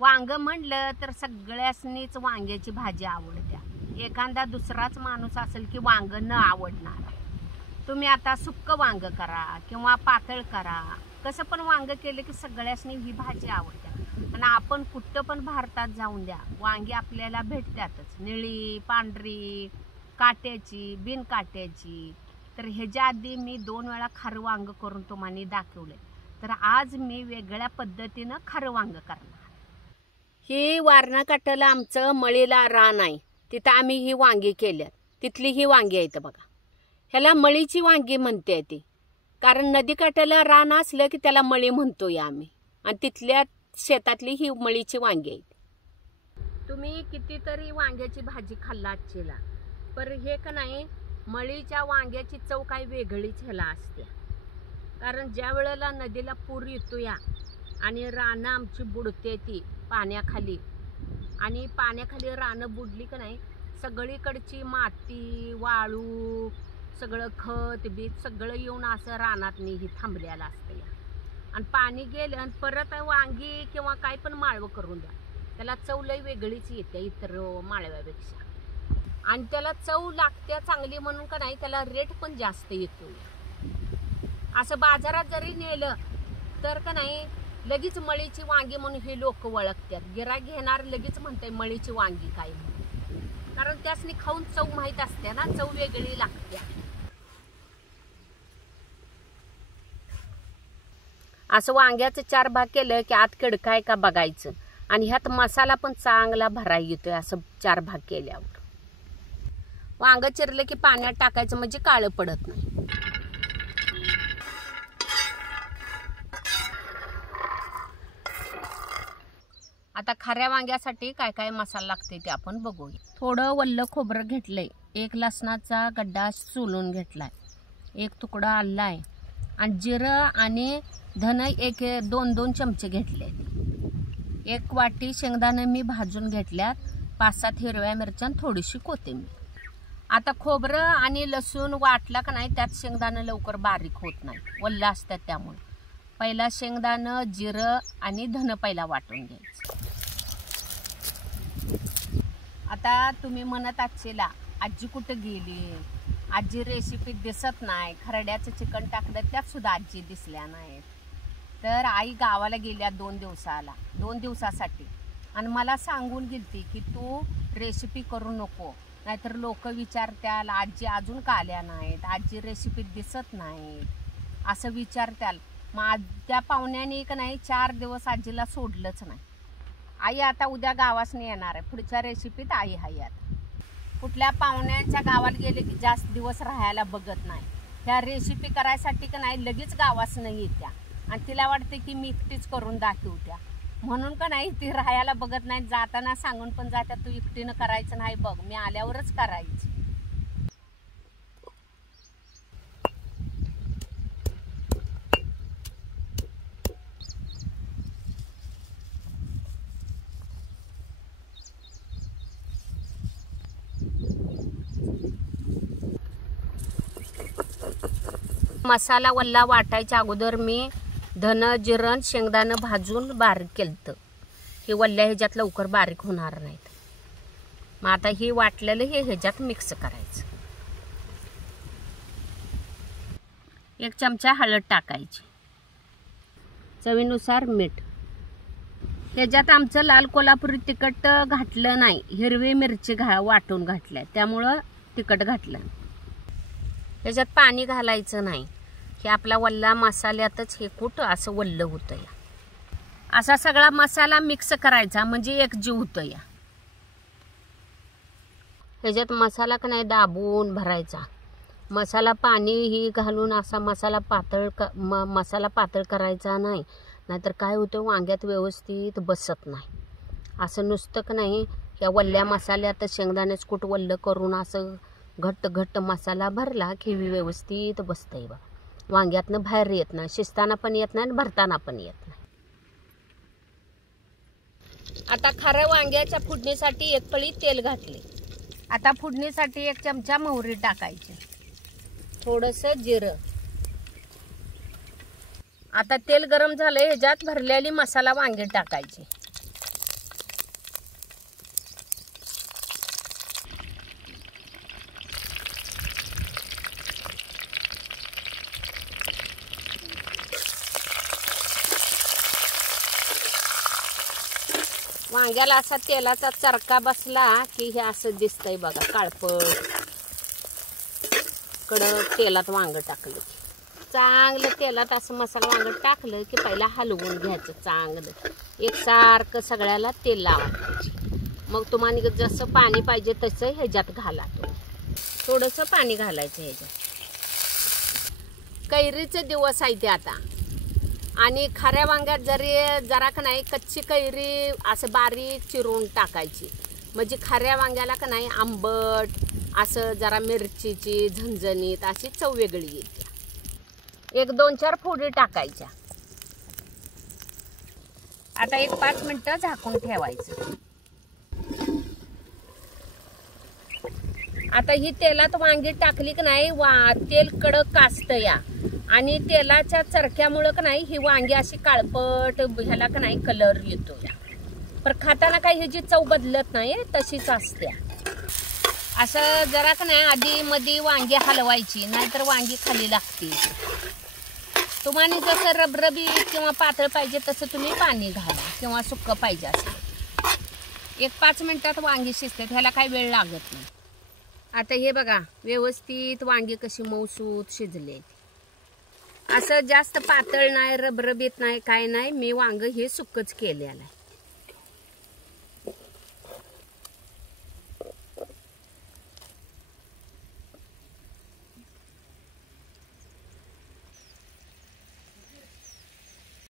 वांग म्हणलं तर सगळ्यासनीच वांग्याची भाजी आवडत्या। एखादा दुसराच माणूस असेल की वांग न आवडणार। तुम्ही आता सुक्क वांग करा किंवा पातळ करा, कसं पण वांग केलं की सगळ्यासनी ही भाजी आवडत्या। आणि आपण कुठं पण भारतात जाऊन द्या, वांगी आपल्याला भेटतातच, निळी, पांढरी, काट्याची, बिन काट्याची। तर ह्याच्या आधी मी 2 वेळा खारं वांग करून तुम्हाला दाखवले, तर आज मी वेगळ्या पद्धतीनं खारं वांग करणार। ही वारणा काठाला आमचं मळीला रान आहे, तिथं आम्ही ही वांगी केल्यात। तिथली ही वांगी आहेत बघा, ह्याला मळीची वांगी म्हणते ती, कारण नदीकाठाला रान असलं की त्याला मळी म्हणतोय आम्ही। आणि तिथल्या शेतातली ही मळीची वांगी आहेत। तुम्ही कितीतरी वांग्याची भाजी खाल्ला आजचीला, पर हे का नाही, मळीच्या वांग्याची चव काही वेगळीच ह्याला असते। कारण ज्या वेळेला नदीला पूर येतो या आणि रानं आमची बुडते ती पाण्याखाली, आणि पाण्याखाली रानं बुडली का नाही, सगळीकडची माती, वाळू, सगळं खत बीत सगळं येऊन असं रानात ही थांबलेलं असतं या। आणि पाणी गेलं आणि परत वांगी किंवा काय पण माळवं करून द्या, त्याला चव लई वेगळीच येते इतर माळव्यापेक्षा। आणि त्याला चव लागते चांगली म्हणून का नाही, त्याला रेट पण जास्त येतो। असं बाजारात जरी नेलं तर का नाही, लगेच मळीची वांगी म्हणून हे लोक ओळखतात। गिऱ्हाईक घेणार लगेच म्हणते मळीची वांगी काय म्हणून, कारण त्यासनी खाऊन चव माहीत असते ना, चव वेगळी लागते। असं वांग्याचं 4 भाग केलं की आत कडक आहे का बघायचं, आणि ह्यात मसाला पण चांगला भराय येतोय। असं 4 भाग केल्यावर वांग चिरलं की पाण्यात टाकायचं, म्हणजे काळं पडत नाही। आता खाऱ्या वांग्यासाठी काय काय मसाला लागते ते आपण बघूया। थोडं वल्ल खोबरं घेतलंय, 1 लसणाचा गड्डा सोलून घेतलाय, 1 तुकडा आला आहे, आणि जिरं आणि धन 2 चमचे घेतले, 1 वाटी शेंगदाणे मी भाजून घेतल्यात, 5-7 हिरव्या मिरच्या, थोडीशी कोथिंबीर। आता खोबरं आणि लसूण वाटला का नाही, त्यात शेंगदाणे लवकर बारीक होत नाही, वल्ल असतात, त्यामुळे पहिला शेंगदाणं, जिरं आणि धन पहिला वाटून घ्यायचं। आता तुम्ही म्हणत आजचीला आजी कुठं गेली, आजी रेसिपी दिसत नाही, खरड्याचं चिकन टाकलं त्यात सुद्धा आजी दिसल्या नाहीत। तर आई गावाला गेल्या 2 दिवसासाठी, आणि मला सांगून गेलती की तू रेसिपी करू नको, नाहीतर लोक विचारत्याल आजी अजून का आल्या नाहीत, आजी रेसिपी दिसत नाहीत असं विचारत्याल। मग त्या पाहुण्याने का नाही 4 दिवस आजीला सोडलंच नाही। आई आता उद्या गावासने येणार आहे, पुढच्या रेसिपीत आई आहे। आता कुठल्या पाहुण्याच्या गावाला गेले की जास्त दिवस राहायला बघत नाही, त्या रेसिपी करायसाठी का नाही लगेच गावासनं येत्या, आणि तिला वाटते की मी एकटीच करून दाखवत्या, म्हणून का नाही ती राहायला बघत नाही। जाताना सांगून पण जात्या, तू एकटीनं करायचं नाही बघ, मी आल्यावरच करायचं। मसाला वल्ला वाटायच्या अगोदर मी धन, जिरं, शेंगदाणं भाजून बारीक केलं, हे वल्ल्या ह्याच्यात लवकर बारीक होणार नाहीत। मग आता हे वाटलेलं हे ह्याच्यात मिक्स करायचं, 1 चमचा हळद टाकायची, चवीनुसार मीठ। ह्याच्यात आमचं लाल कोल्हापुरी तिखट घातलं नाही, हिरवी मिरची वाटून घातल्या, त्यामुळं तिखट घातलं। ह्याच्यात पाणी घालायचं नाही, हे आपला वल्ला मसाल्यातच हे कूट असं वल्ल होतं या। असा सगळा मसाला मिक्स करायचा, म्हणजे एकजीव होतं या। ह्याच्यात मसाला का नाही दाबून भरायचा, मसाला पाणी ही घालून असा मसाला पातळ करायचा नाही, नाहीतर काय होतं वांग्यात व्यवस्थित बसत नाही। असं नुसतं का नाही या वल्ल्या मसाल्यात शेंगदाण्याचं कूट वल्ल करून असं घट्ट मसाला भरला की व्यवस्थित बसतंय बघा, वांग्यातनं बाहेर येत नाही, शिजताना पण येत नाही आणि भरताना पण येत नाही। आता खाऱ्या वांग्याच्या फोडणीसाठी 1 पळी तेल घातले, आता फोडणीसाठी 1 चमचा मोहरी टाकायची, थोडंसं जिरं। आता तेल गरम झालंय, ह्याच्यात भरलेली मसाला वांगी टाकायची, वांग्याला असा तेलाचा चरका बसला की हे असं दिसतंय बघा, काळपट कडक तेलात वांग टाकलं की चांगलं. तेलात असं मसाला वांग टाकलं की पहिला हलवून घ्यायचं चांगलं, एकसारखं सगळ्याला तेल लावायचं. मग तुम्हाला जसं पाणी पाहिजे तसं ह्याच्यात घाला. थोडंसं पाणी घालायचं ह्याच्यात. कैरीचे दिवस आहे ते आता, आणि खऱ्या वांग्यात जरा का नाही कच्ची कैरी असं बारीक चिरून टाकायची, म्हणजे खऱ्या वांग्याला का नाही आंबट असं जरा मिरचीची झणझणीत अशी चव वेगळी येते. 1-2-4 फोडी टाकायच्या. आता 1-5 मिनिटं झाकून ठेवायचं. आता ही तेलात वांगी टाकली की नाही तेल कडक कासतं या, आणि तेलाच्या चरक्यामुळं का नाही ही वांगी अशी काळपट ह्याला का नाही कलर येतो या. पण खाताना काही ह्याची चव बदलत नाही, तशीच असते. असं जरा का नाही आधी मध्ये वांगी हलवायची, नाहीतर वांगी खाली लागते. तुम्हाला जसं रबरबी किंवा पातळ पाहिजे तसं तुम्ही पाणी घाला, किंवा सुक्क पाहिजे असेल. 1-5 मिनिटात वांगी शिजते, ह्याला काही वेळ लागत नाही. आता हे बघा व्यवस्थित वांगी कशी मऊसूत शिजले. असं जास्त पातळ नाही, रबरबीत नाही, काय नाही. मी वांग हे सुक्कच केलेलं आहे.